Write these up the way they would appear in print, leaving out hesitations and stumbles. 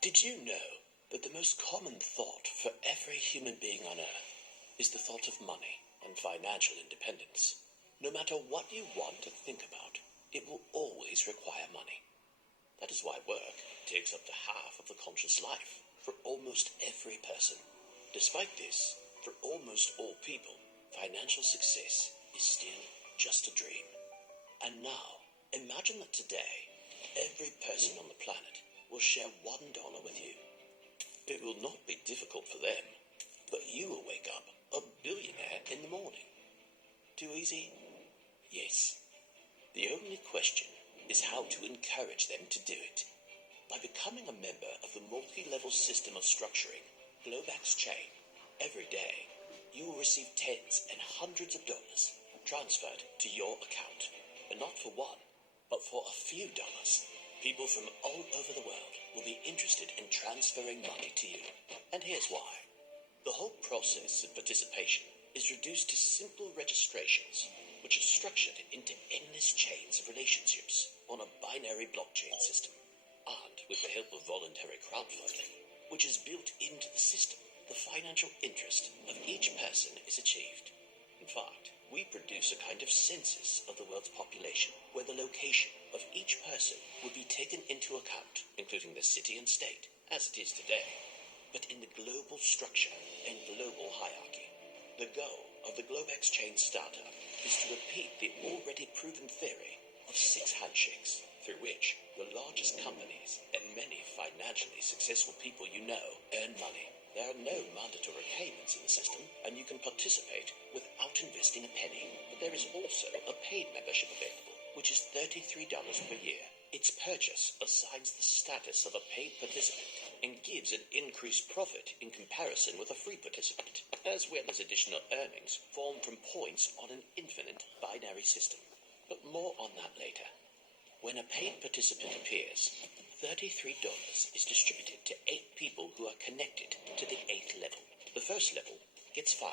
Did you know that the most common thought for every human being on Earth is the thought of money and financial independence? No matter what you want to think about, it will always require money. That is why work takes up to half of the conscious life for almost every person. Despite this, for almost all people, financial success is still just a dream. And now, imagine that today, every person on the planet will share $1 with you. It will not be difficult for them, but you will wake up a billionaire in the morning. Too easy? Yes. The only question is how to encourage them to do it. By becoming a member of the multi-level system of structuring, Globaxchain, every day, you will receive tens and hundreds of dollars transferred to your account. And not for one, but for a few dollars. People from all over the world will be interested in transferring money to you. And here's why. The whole process of participation is reduced to simple registrations, which are structured into endless chains of relationships on a binary blockchain system. And with the help of voluntary crowdfunding, which is built into the system, the financial interest of each person is achieved. In fact, we produce a kind of census of the world's population, where the location of each person would be taken into account, including the city and state, as it is today, but in the global structure and global hierarchy. The goal of the Globaxchain startup is to repeat the already proven theory of 6 handshakes, through which the largest companies and many financially successful people you know earn money. There are no mandatory payments in the system, and you can participate without investing a penny. But there is also a paid membership available, which is $33 per year. Its purchase assigns the status of a paid participant and gives an increased profit in comparison with a free participant, as well as additional earnings formed from points on an infinite binary system. But more on that later. When a paid participant appears, $33 is distributed to 8 people who are connected to the 8th level. The first level gets $5.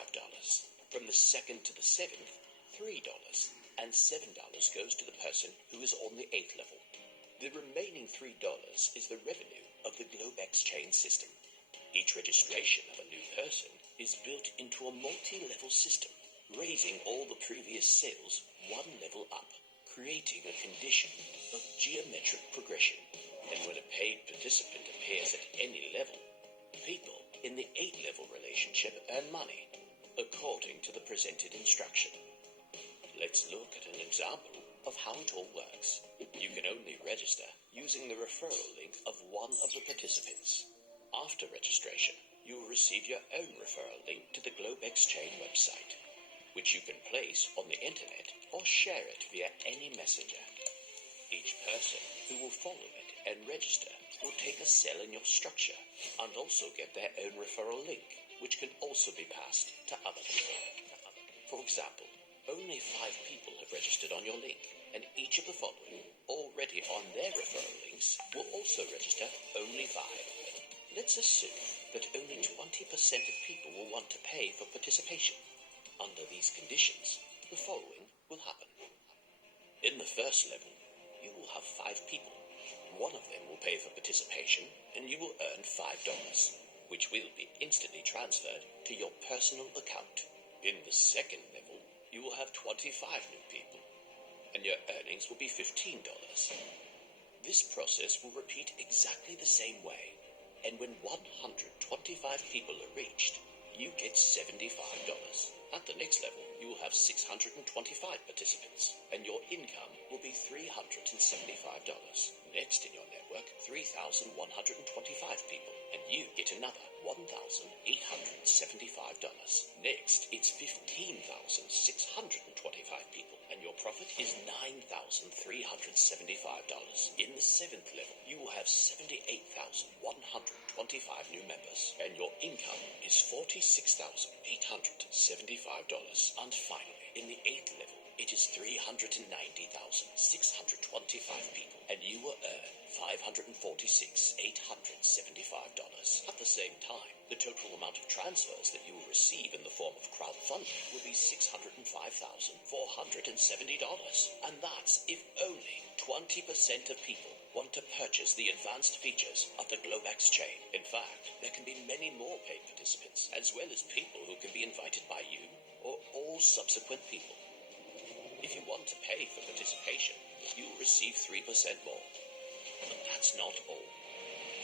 From the 2nd to the 7th, $3. And $7 goes to the person who is on the 8th level. The remaining $3 is the revenue of the Globaxchain system. Each registration of a new person is built into a multi-level system, raising all the previous sales one level up, creating a condition of geometric progression. And when a paid participant appears at any level, people in the 8th level relationship earn money, according to the presented instruction. Let's look at an example of how it all works. You can only register using the referral link of one of the participants. After registration, you will receive your own referral link to the Globaxchain website, which you can place on the internet or share it via any messenger. Each person who will follow it and register will take a cell in your structure and also get their own referral link, which can also be passed to other people. For example, only 5 people have registered on your link, and each of the following, already on their referral links, will also register only 5. Let's assume that only 20% of people will want to pay for participation. Under these conditions, the following will happen. In the first level, you will have 5 people. One of them will pay for participation, and you will earn $5, which will be instantly transferred to your personal account. In the second level, you will have 25 new people, and your earnings will be $15. This process will repeat exactly the same way, and when 125 people are reached, you get $75. At the next level, you will have 625 participants, and your income will be $375. Next in your network, 3,125 people, and you get another $1,875. Next, it's 15,625 people, and your profit is $9,375. In the 7th level, you will have 78,125 new members, and your income is $46,875. And finally, in the 8th level, it is 390,625 people, and you will earn $546,875. At the same time, the total amount of transfers that you will receive in the form of crowdfunding will be $605,470. And that's if only 20% of people want to purchase the advanced features of the Globaxchain. In fact, there can be many more paid participants, as well as people who can be invited by you or all subsequent people. If you want to pay for participation, you'll receive 3% more. But that's not all.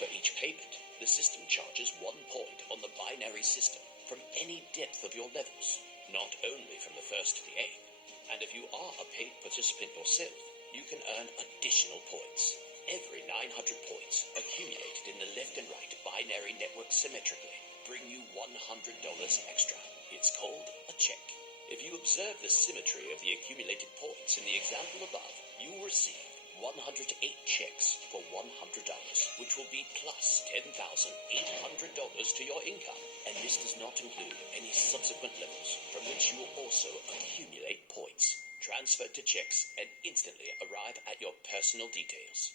For each payment, the system charges 1 point on the binary system from any depth of your levels, not only from the 1st to the 8th. And if you are a paid participant yourself, you can earn additional points. Every 900 points accumulated in the left and right binary network symmetrically bring you $100 extra. It's called a check. If you observe the symmetry of the accumulated points in the example above, you will receive 108 checks for $100, which will be plus $10,800 to your income. And this does not include any subsequent levels from which you will also accumulate points, transferred to checks, and instantly arrive at your personal details.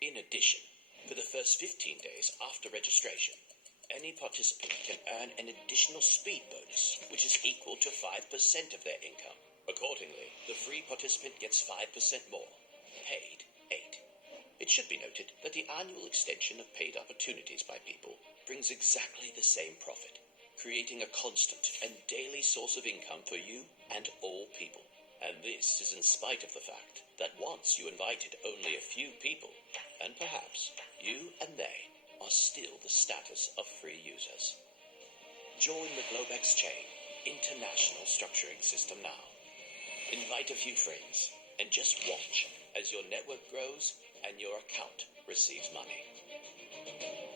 In addition, for the first 15 days after registration, any participant can earn an additional speed bonus, which is equal to 5% of their income. Accordingly, the free participant gets 5% more, paid 8. It should be noted that the annual extension of paid opportunities by people brings exactly the same profit, creating a constant and daily source of income for you and all people. And this is in spite of the fact that once you invited only a few people, and perhaps you and they are still the status of free users. Join the Globaxchain international structuring system now. Invite a few friends and just watch as your network grows and your account receives money.